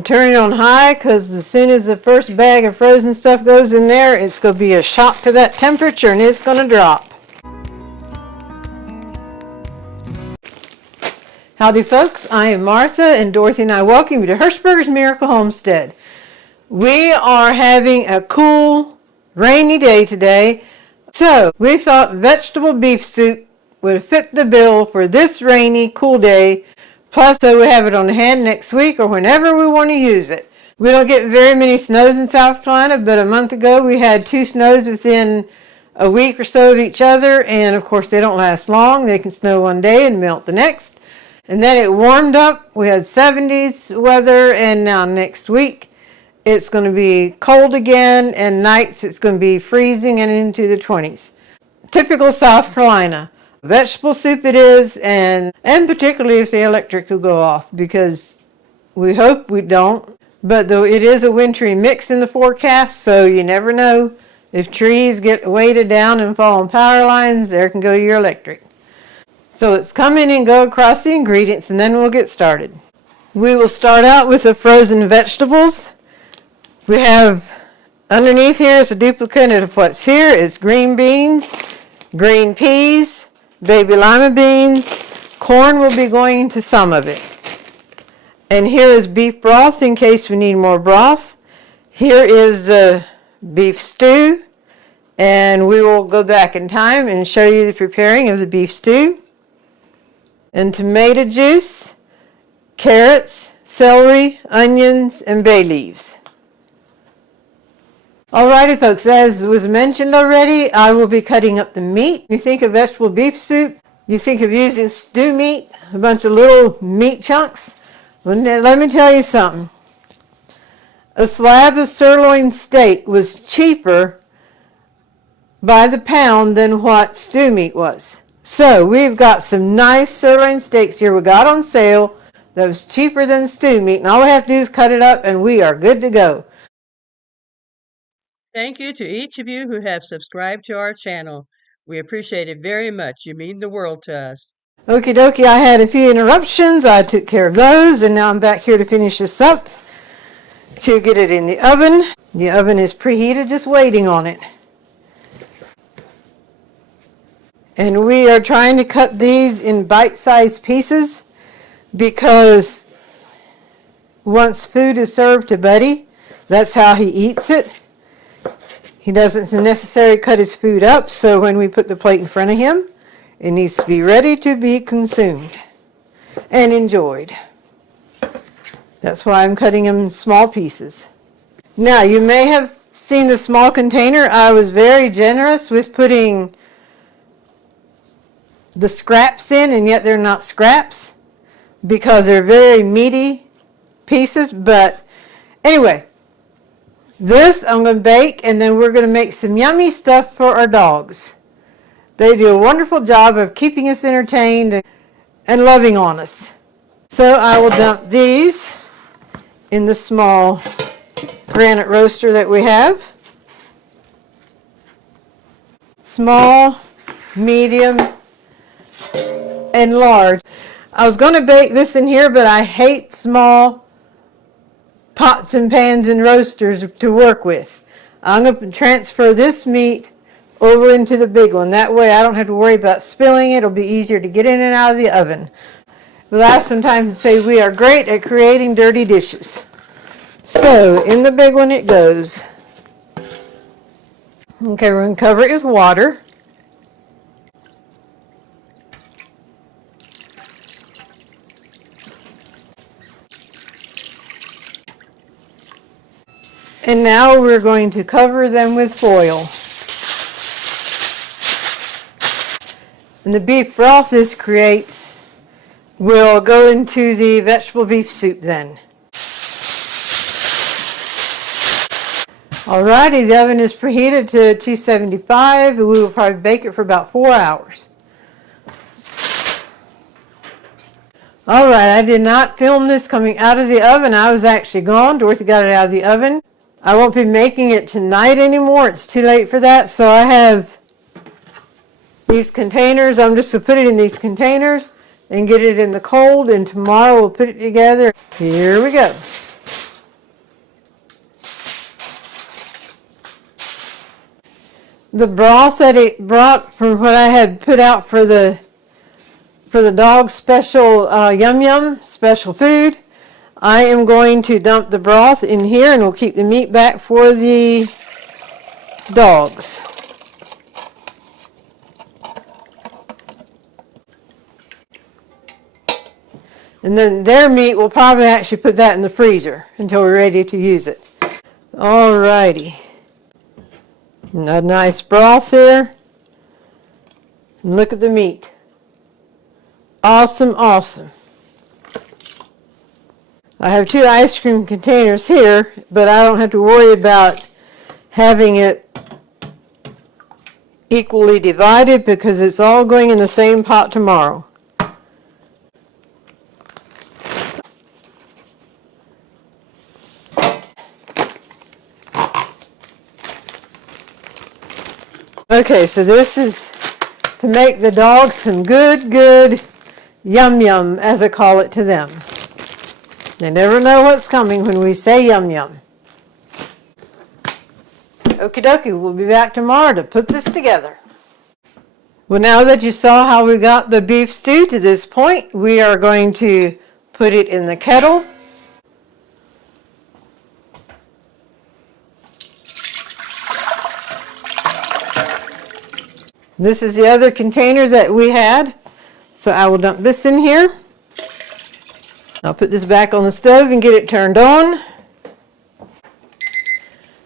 Turn it on high because as soon as the first bag of frozen stuff goes in there, it's going to be a shock to that temperature and it's going to drop. Howdy folks, I am Martha and Dorothy and I welcome you to Hirschberger's Miracle Homestead. We are having a cool, rainy day today, so we thought vegetable beef soup would fit the bill for this rainy, cool day. Plus, so we have it on hand next week or whenever we want to use it. We don't get very many snows in South Carolina, but a month ago we had 2 snows within a week or so of each other, and of course they don't last long. They can snow one day and melt the next. And then it warmed up. We had 70s weather, and now next week it's going to be cold again, and nights it's going to be freezing and into the 20s. Typical South Carolina. Vegetable soup it is, and particularly if the electric will go off, because we hope we don't. But though it is a wintry mix in the forecast, so you never know. If trees get weighted down and fall on power lines, there can go your electric. So let's come in and go across the ingredients, and then we'll get started. We will start out with the frozen vegetables. We have underneath here is a duplicate of what's here. It's green beans, green peas, baby lima beans. Corn will be going into some of it. And here is beef broth in case we need more broth. Here is the beef stew. And we will go back in time and show you the preparing of the beef stew. And tomato juice, carrots, celery, onions, and bay leaves. Alrighty folks, as was mentioned already, I will be cutting up the meat. You think of vegetable beef soup, you think of using stew meat, a bunch of little meat chunks. Well, let me tell you something. A slab of sirloin steak was cheaper by the pound than what stew meat was. So we've got some nice sirloin steaks here we got on sale that was cheaper than stew meat, and all we have to do is cut it up and we are good to go. Thank you to each of you who have subscribed to our channel. We appreciate it very much. You mean the world to us. Okie dokie, I had a few interruptions. I took care of those, and now I'm back here to finish this up to get it in the oven. The oven is preheated, just waiting on it. And we are trying to cut these in bite-sized pieces because once food is served to Buddy, that's how he eats it. He doesn't necessarily cut his food up, so when we put the plate in front of him, it needs to be ready to be consumed and enjoyed. That's why I'm cutting them in small pieces. Now, you may have seen the small container. I was very generous with putting the scraps in, and yet they're not scraps because they're very meaty pieces. But anyway, this I'm going to bake, and then we're going to make some yummy stuff for our dogs. They do a wonderful job of keeping us entertained and loving on us. So I will dump these in the small granite roaster that we have. Small, medium, and large. I was going to bake this in here, but I hate small pots and pans and roasters to work with. I'm going to transfer this meat over into the big one. That way I don't have to worry about spilling it. It'll be easier to get in and out of the oven. We'll have some time to say we are great at creating dirty dishes. So in the big one it goes. Okay, we're going to cover it with water. And now we're going to cover them with foil. And the beef broth this creates will go into the vegetable beef soup then. Alrighty, the oven is preheated to 275. We will probably bake it for about 4 hours. Alright, I did not film this coming out of the oven. I was actually gone. Dorothy got it out of the oven. I won't be making it tonight anymore. It's too late for that. So I have these containers. I'm just going to put it in these containers and get it in the cold. And tomorrow we'll put it together. Here we go. the broth that it brought from what I had put out for the dog's special yum yum special food. I am going to dump the broth in here, and we'll keep the meat back for the dogs. And then their meat, we'll probably actually put that in the freezer until we're ready to use it. Alrighty. A nice broth there. And look at the meat. Awesome, awesome. I have 2 ice cream containers here, but I don't have to worry about having it equally divided because it's all going in the same pot tomorrow. Okay, so this is to make the dogs some good yum yum, as I call it to them. They never know what's coming when we say yum yum. Okie dokie, we'll be back tomorrow to put this together. Well, now that you saw how we got the beef stew to this point, we are going to put it in the kettle. This is the other container that we had, so I will dump this in here. I'll put this back on the stove and get it turned on.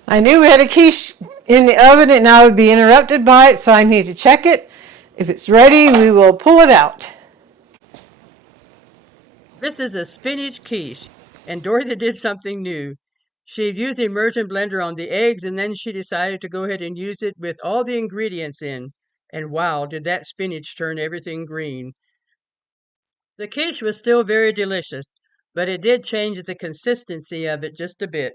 I knew we had a quiche in the oven and I would be interrupted by it, so I need to check it. If it's ready, we will pull it out. This is a spinach quiche, and Dorothy did something new. She used the immersion blender on the eggs, and then she decided to go ahead and use it with all the ingredients in. And wow, did that spinach turn everything green. The quiche was still very delicious, but it did change the consistency of it just a bit.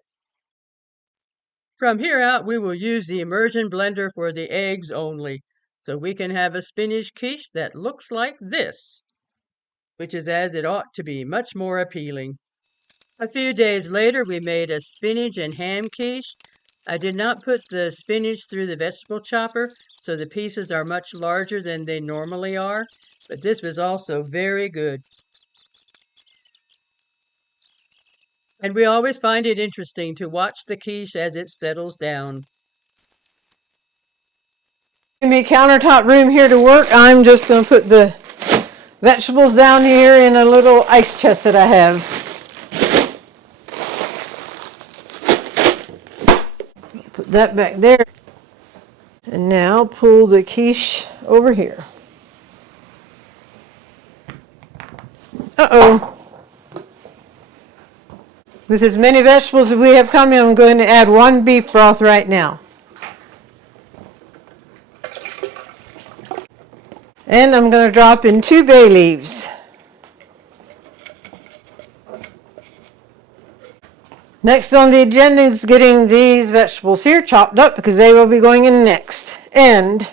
From here out, we will use the immersion blender for the eggs only, so we can have a spinach quiche that looks like this, which is as it ought to be, much more appealing. A few days later, we made a spinach and ham quiche. I did not put the spinach through the vegetable chopper, so the pieces are much larger than they normally are, but this was also very good. And we always find it interesting to watch the quiche as it settles down. In my countertop room here to work, I'm just going to put the vegetables down here in a little ice chest that I have. Put that back there. And now pull the quiche over here. Uh-oh. With as many vegetables as we have coming, I'm going to add 1 beef broth right now. And I'm going to drop in 2 bay leaves. Next on the agenda is getting these vegetables here chopped up because they will be going in next. And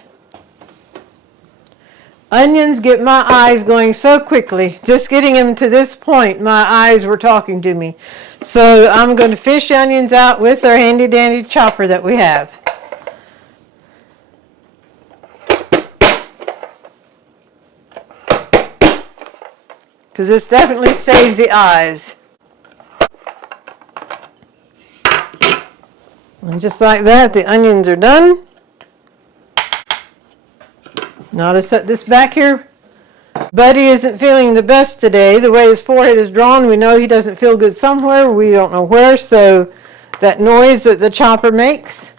onions get my eyes going so quickly. Just getting them to this point, my eyes were talking to me. So I'm going to fish onions out with our handy dandy chopper that we have. Because this definitely saves the eyes. And just like that, the onions are done. Now to set this back here. Buddy isn't feeling the best today. The way his forehead is drawn, we know he doesn't feel good somewhere. We don't know where, so that noise that the chopper makes,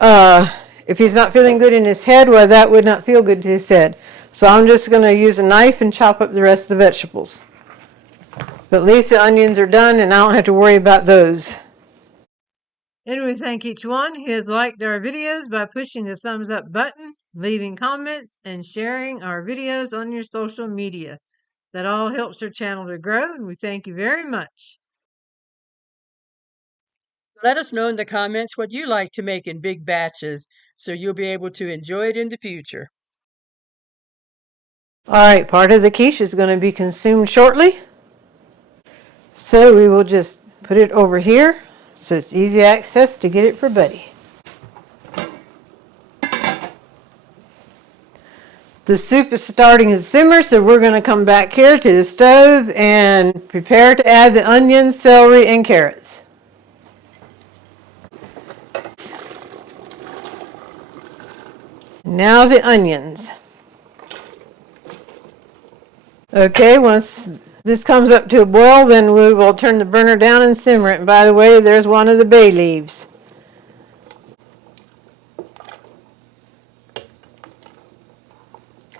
if he's not feeling good in his head, well, that would not feel good to his head. So I'm just going to use a knife and chop up the rest of the vegetables. But at least the onions are done and I don't have to worry about those. And we thank each one who has liked our videos by pushing the thumbs up button, leaving comments, and sharing our videos on your social media. That all helps our channel to grow, and we thank you very much. Let us know in the comments what you like to make in big batches, so you'll be able to enjoy it in the future. All right, part of the quiche is going to be consumed shortly. So we will just put it over here so it's easy access to get it for Buddy. The soup is starting to simmer, so we're going to come back here to the stove and prepare to add the onions, celery, and carrots. Now the onions. Okay, once this comes up to a boil, then we will turn the burner down and simmer it. And by the way, there's one of the bay leaves.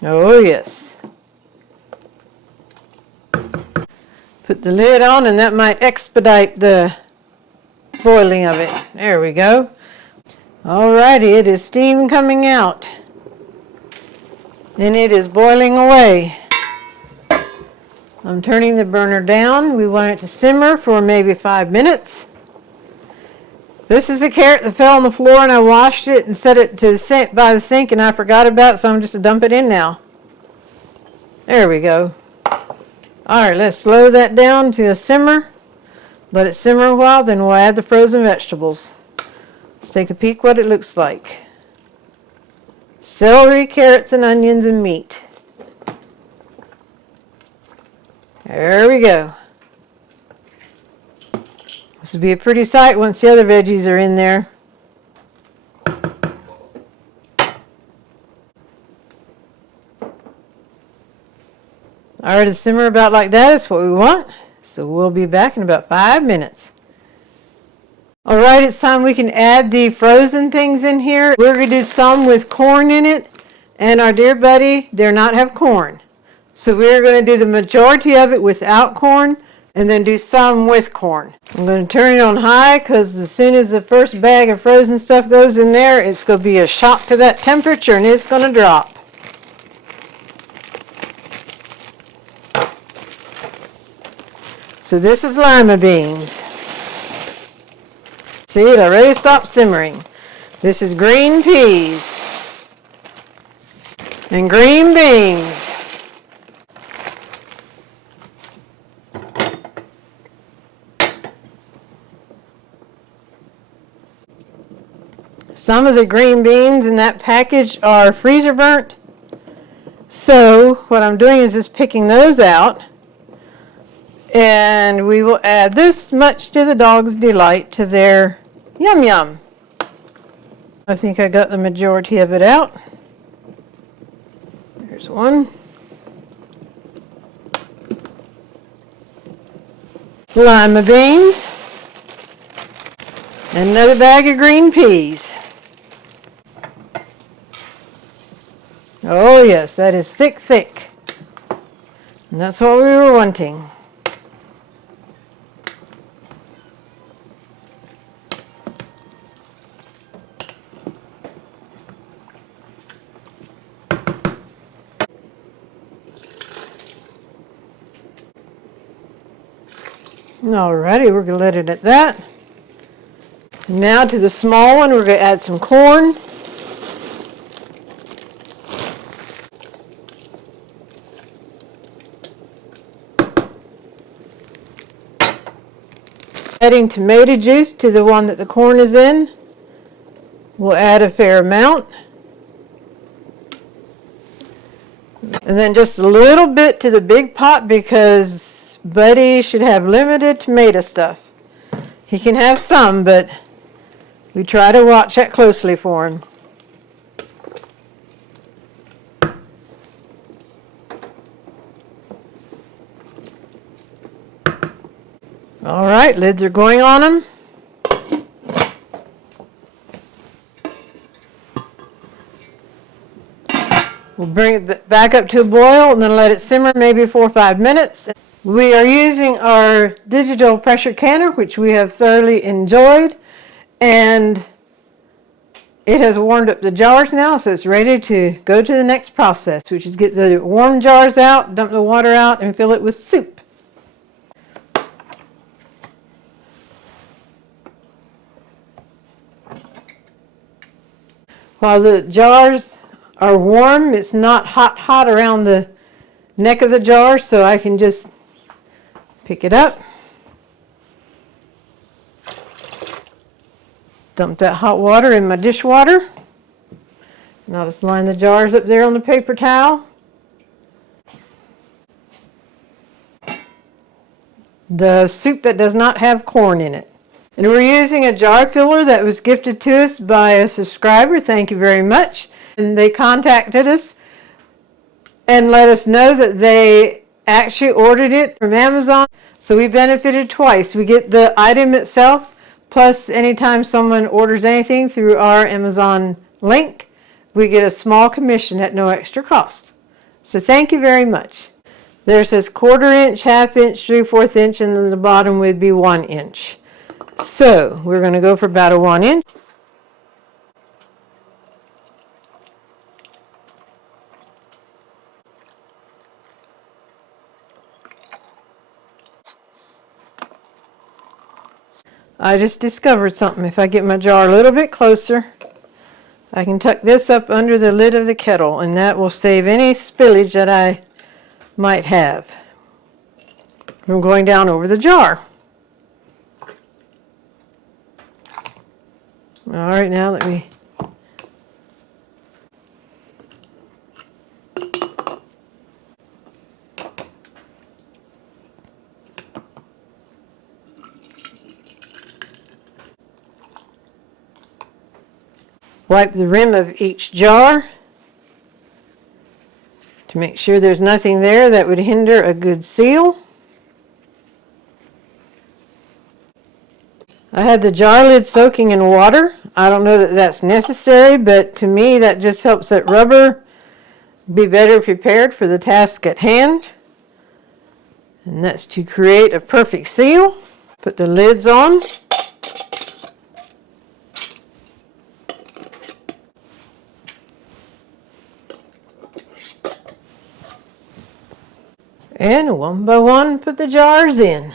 Oh yes. Put the lid on and that might expedite the boiling of it. There we go. Alrighty, it is steam coming out. And it is boiling away. I'm turning the burner down. We want it to simmer for maybe 5 minutes. This is a carrot that fell on the floor and I washed it and set it to the sink, by the sink, and I forgot about it, so I'm just going to dump it in now. There we go. Alright, let's slow that down to a simmer. Let it simmer a while, then we'll add the frozen vegetables. Let's take a peek what it looks like. Celery, carrots, and onions and meat. There we go. This will be a pretty sight once the other veggies are in there. Alright, to simmer about like that is what we want. So we'll be back in about 5 minutes. Alright, it's time we can add the frozen things in here. We're going to do some with corn in it. And our dear buddy dare not have corn. So we're going to do the majority of it without corn. And then do some with corn. I'm going to turn it on high because as soon as the first bag of frozen stuff goes in there, it's going to be a shock to that temperature and it's going to drop. So this is lima beans. See, it already stopped simmering. This is green peas and green beans. Some of the green beans in that package are freezer burnt. So what I'm doing is just picking those out. And we will add this much to the dog's delight to their yum yum. I think I got the majority of it out. There's one. Lima beans. Another bag of green peas. Oh yes, that is thick, thick. And that's what we were wanting. Alrighty, we're going to let it at that. Now to the small one, we're going to add some corn. Adding tomato juice to the one that the corn is in. We'll add a fair amount. And then just a little bit to the big pot because Buddy should have limited tomato stuff. He can have some, but we try to watch that closely for him. All right, lids are going on them. We'll bring it back up to a boil and then let it simmer maybe 4 or 5 minutes. We are using our digital pressure canner, which we have thoroughly enjoyed, and it has warmed up the jars now, so it's ready to go to the next process, which is get the warm jars out, dump the water out, and fill it with soup. While the jars are warm, it's not hot around the neck of the jar, so I can just pick it up, dump that hot water in my dishwater, Now just line the jars up there on the paper towel. The soup that does not have corn in it. And we're using a jar filler that was gifted to us by a subscriber. Thank you very much. And they contacted us and let us know that they actually ordered it from Amazon. So we benefited twice. We get the item itself, plus anytime someone orders anything through our Amazon link, we get a small commission at no extra cost. So thank you very much. There says 1/4 inch, 1/2 inch, 3/4 inch, and then the bottom would be 1 inch. So we're going to go for about a 1 inch. I just discovered something. If I get my jar a little bit closer, I can tuck this up under the lid of the kettle, and that will save any spillage that I might have from going down over the jar. All right, now let me wipe the rim of each jar to make sure there's nothing there that would hinder a good seal. I had the jar lid soaking in water. I don't know that that's necessary, but to me that just helps that rubber be better prepared for the task at hand. And that's to create a perfect seal. Put the lids on. And one by one, put the jars in.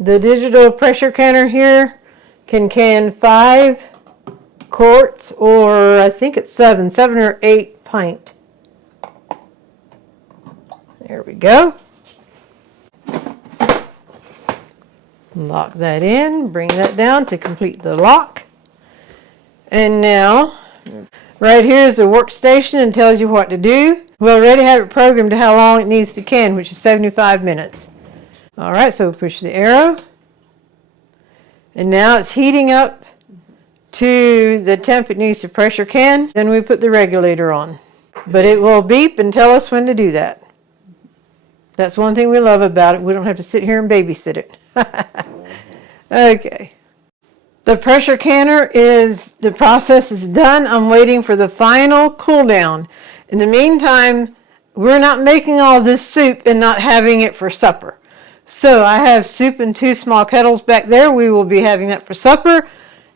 The digital pressure canner here can can 5 quarts, or I think it's 7 or 8 pint. There we go. Lock that in, bring that down to complete the lock. And now, right here is the workstation and tells you what to do. We already have it programmed to how long it needs to can, which is 75 minutes. All right, so push the arrow. And now it's heating up to the temp it needs to pressure can. Then we put the regulator on. But it will beep and tell us when to do that. That's one thing we love about it. We don't have to sit here and babysit it. Okay. The pressure canner the process is done. I'm waiting for the final cool down. In the meantime, we're not making all this soup and not having it for supper. So I have soup in 2 small kettles back there. We will be having that for supper.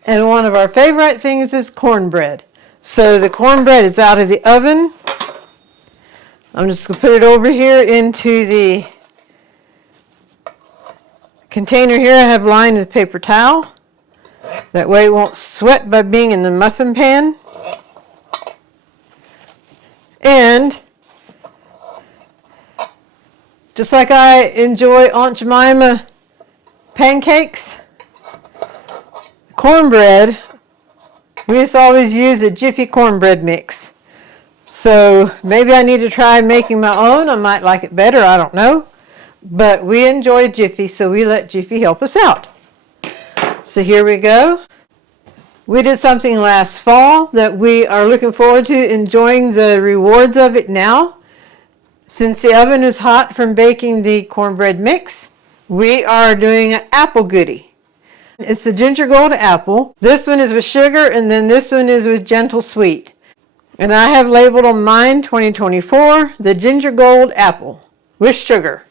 And one of our favorite things is cornbread. So the cornbread is out of the oven. I'm just going to put it over here into the container here. I have lined with paper towel. That way it won't sweat by being in the muffin pan. And just like I enjoy Aunt Jemima pancakes, cornbread, we just always use a Jiffy Cornbread mix. So maybe I need to try making my own. I might like it better, I don't know. But we enjoy Jiffy, so we let Jiffy help us out. So here we go. We did something last fall that we are looking forward to enjoying the rewards of it now. Since the oven is hot from baking the cornbread mix, we are doing an apple goodie. It's the ginger gold apple. This one is with sugar, and then this one is with gentle sweet. And I have labeled on mine 2024, the ginger gold apple with sugar.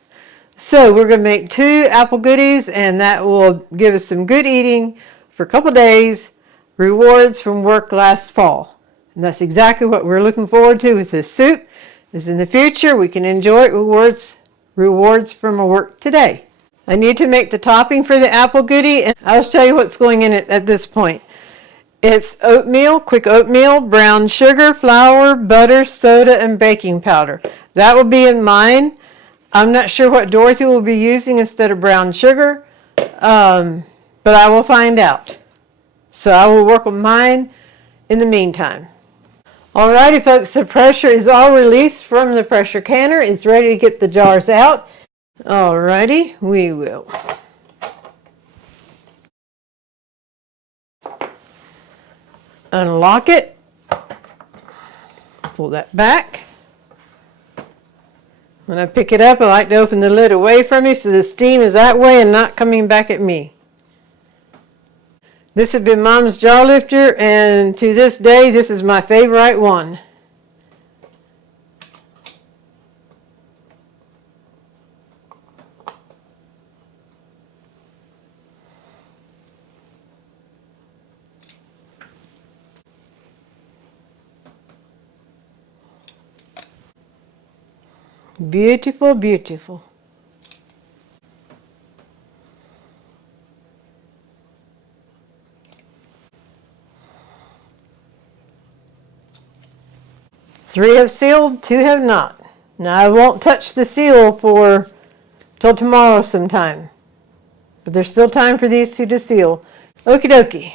So we're going to make 2 apple goodies, and that will give us some good eating for a couple days, rewards from work last fall. And that's exactly what we're looking forward to with this soup. Is in the future we can enjoy rewards from our work today. I need to make the topping for the apple goodie, and I'll tell you what's going in it at this point. It's oatmeal, quick oatmeal, brown sugar, flour, butter, soda, and baking powder. That will be in mine. I'm not sure what Dorothy will be using instead of brown sugar, but I will find out. So I will work on mine in the meantime. Alrighty folks, the pressure is all released from the pressure canner. It's ready to get the jars out. Alrighty, we will unlock it. Pull that back. When I pick it up, I like to open the lid away from me so the steam is that way and not coming back at me. This has been Mom's Jar Lifter, and to this day, this is my favorite one. Beautiful, beautiful. Three have sealed, two have not. Now I won't touch the seal till tomorrow sometime. But there's still time for these two to seal. Okie dokie.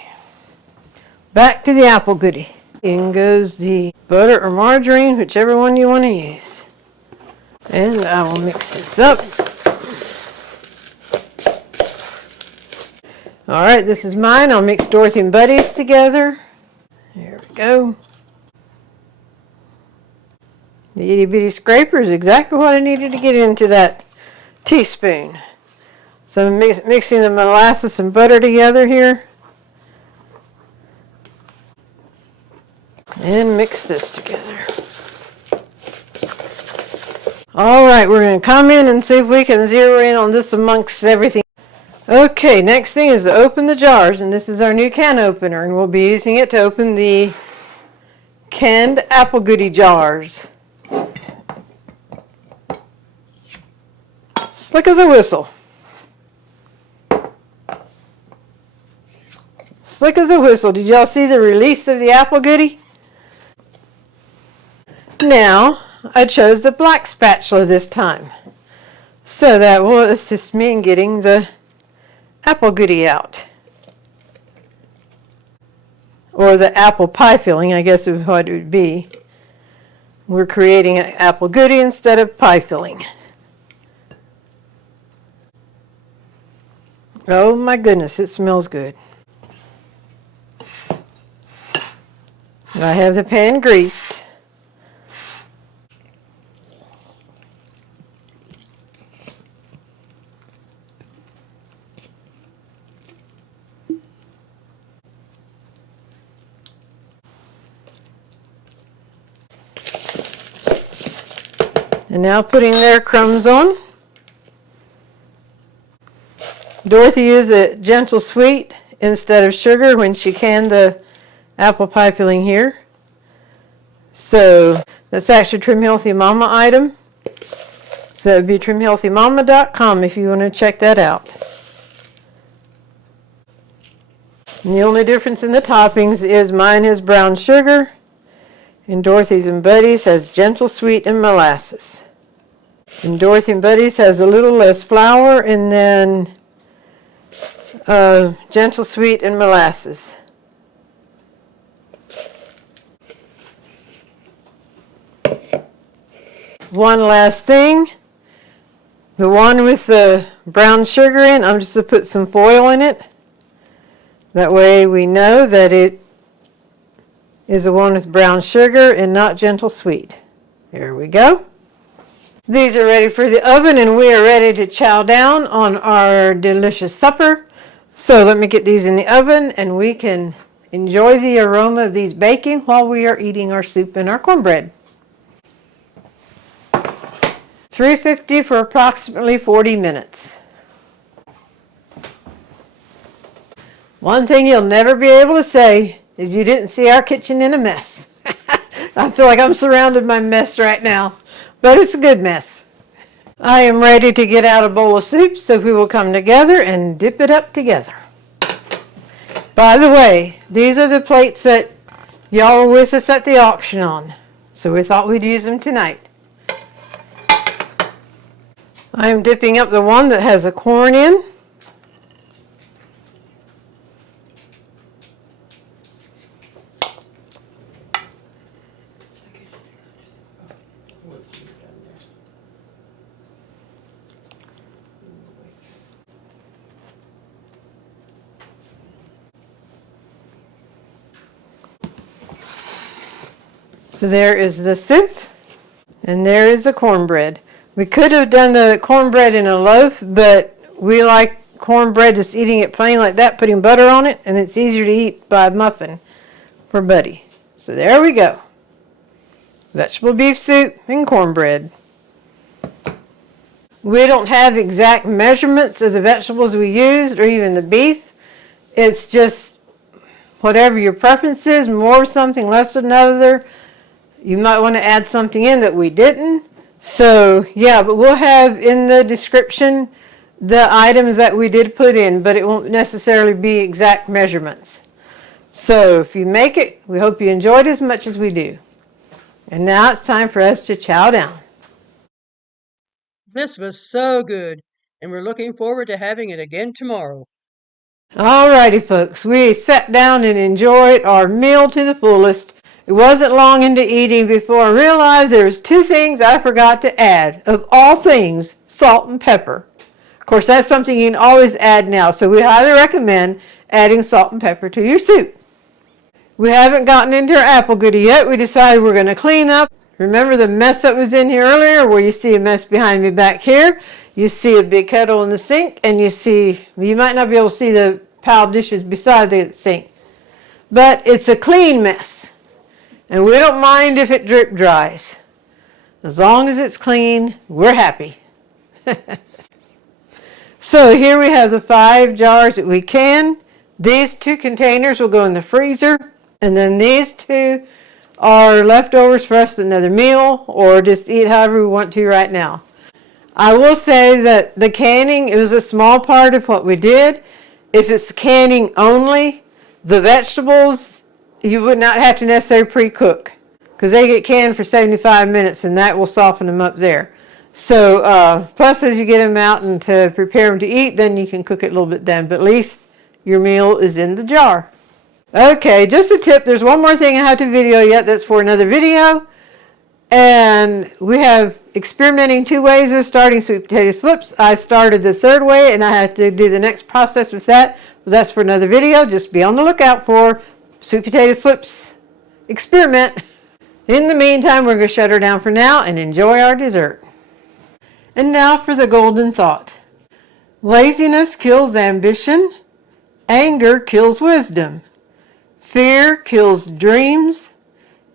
Back to the apple goodie. In goes the butter or margarine, whichever one you want to use. And I will mix this up. Alright, this is mine. I'll mix Dorothy and Buddy's together. There we go. The itty bitty scraper is exactly what I needed to get into that teaspoon. So I'm mixing the molasses and butter together here. And mix this together. Alright, we're going to come in and see if we can zero in on this amongst everything. Okay, next thing is to open the jars, and this is our new can opener, and we'll be using it to open the canned apple goodie jars. Slick as a whistle. Slick as a whistle. Did y'all see the release of the apple goodie? Now, I chose the black spatula this time. So that will assist me in getting the apple goodie out. Or the apple pie filling, I guess is what it would be. We're creating an apple goodie instead of pie filling. Oh my goodness, it smells good. I have the pan greased. And now putting their crumbs on. Dorothy used a gentle sweet instead of sugar when she canned the apple pie filling here. So that's actually Trim Healthy Mama item. So it would be trimhealthymama.com if you want to check that out. And the only difference in the toppings is mine has brown sugar and Dorothy's and Buddy's has gentle sweet and molasses. And Dorothy and Buddy's has a little less flour and then gentle sweet and molasses. One last thing. The one with the brown sugar in, I'm just going to put some foil in it. That way we know that it is the one with brown sugar and not gentle sweet. There we go. These are ready for the oven and we are ready to chow down on our delicious supper. So let me get these in the oven and we can enjoy the aroma of these baking while we are eating our soup and our cornbread. 350 for approximately 40 minutes. One thing you'll never be able to say is you didn't see our kitchen in a mess. I feel like I'm surrounded by mess right now, but it's a good mess. I am ready to get out a bowl of soup, so we will come together and dip it up together. By the way, these are the plates that y'all were with us at the auction on, so we thought we'd use them tonight. I'm dipping up the one that has a corn in. So there is the soup, and there is the cornbread. We could have done the cornbread in a loaf, but we like cornbread just eating it plain like that, putting butter on it, and it's easier to eat by muffin for Buddy. So there we go. Vegetable beef soup and cornbread. We don't have exact measurements of the vegetables we used or even the beef. It's just whatever your preference is, more something, less another. You might want to add something in that we didn't. So yeah, but we'll have in the description the items that we did put in, but it won't necessarily be exact measurements. So if you make it, we hope you enjoyed as much as we do. And now it's time for us to chow down. This was so good, and we're looking forward to having it again tomorrow. Alrighty folks, we sat down and enjoyed our meal to the fullest. It wasn't long into eating before I realized there was two things I forgot to add. Of all things, salt and pepper. Of course, that's something you can always add now, so we highly recommend adding salt and pepper to your soup. We haven't gotten into our apple goodie yet. We decided we're going to clean up. Remember the mess that was in here earlier, where you see a mess behind me back here? You see a big kettle in the sink, and you might not be able to see the pile of dishes beside the sink. But it's a clean mess. And we don't mind if it drip dries. As long as it's clean, we're happy. So here we have the 5 jars that we can. These 2 containers will go in the freezer. And then these 2 are leftovers for us another meal, or just eat however we want to right now. I will say that the canning, it was a small part of what we did. If it's canning only, the vegetables, you would not have to necessarily pre-cook, because they get canned for 75 minutes and that will soften them up there. So plus as you get them out and to prepare them to eat, then you can cook it a little bit then, but at least your meal is in the jar. Okay, just a tip, there's one more thing I have to video yet, that's for another video. And we have experimenting 2 ways of starting sweet potato slips. I started the 3rd way and I have to do the next process with that. But that's for another video. Just be on the lookout for sweet potato slips experiment. In the meantime, we're going to shut her down for now and enjoy our dessert. And now for the golden thought. Laziness kills ambition. Anger kills wisdom. Fear kills dreams.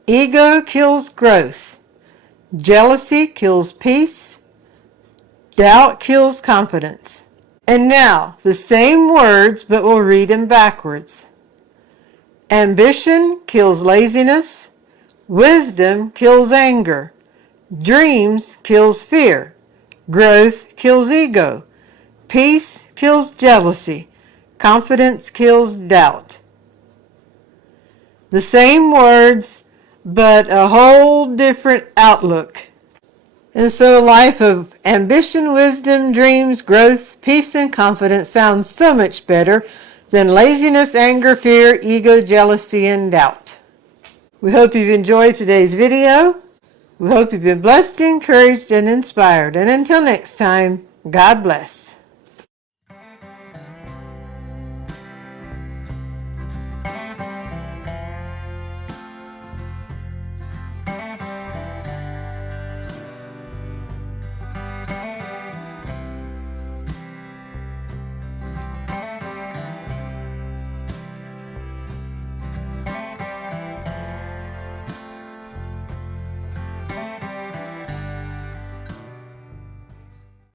Ego kills growth. Jealousy kills peace. Doubt kills confidence. And now, the same words, but we'll read them backwards. Ambition kills laziness. Wisdom kills anger. Dreams kills fear. Growth kills ego. Peace kills jealousy. Confidence kills doubt. The same words, but a whole different outlook. And so a life of ambition, wisdom, dreams, growth, peace, and confidence sounds so much better than laziness, anger, fear, ego, jealousy, and doubt. We hope you've enjoyed today's video. We hope you've been blessed, encouraged, and inspired. And until next time, God bless.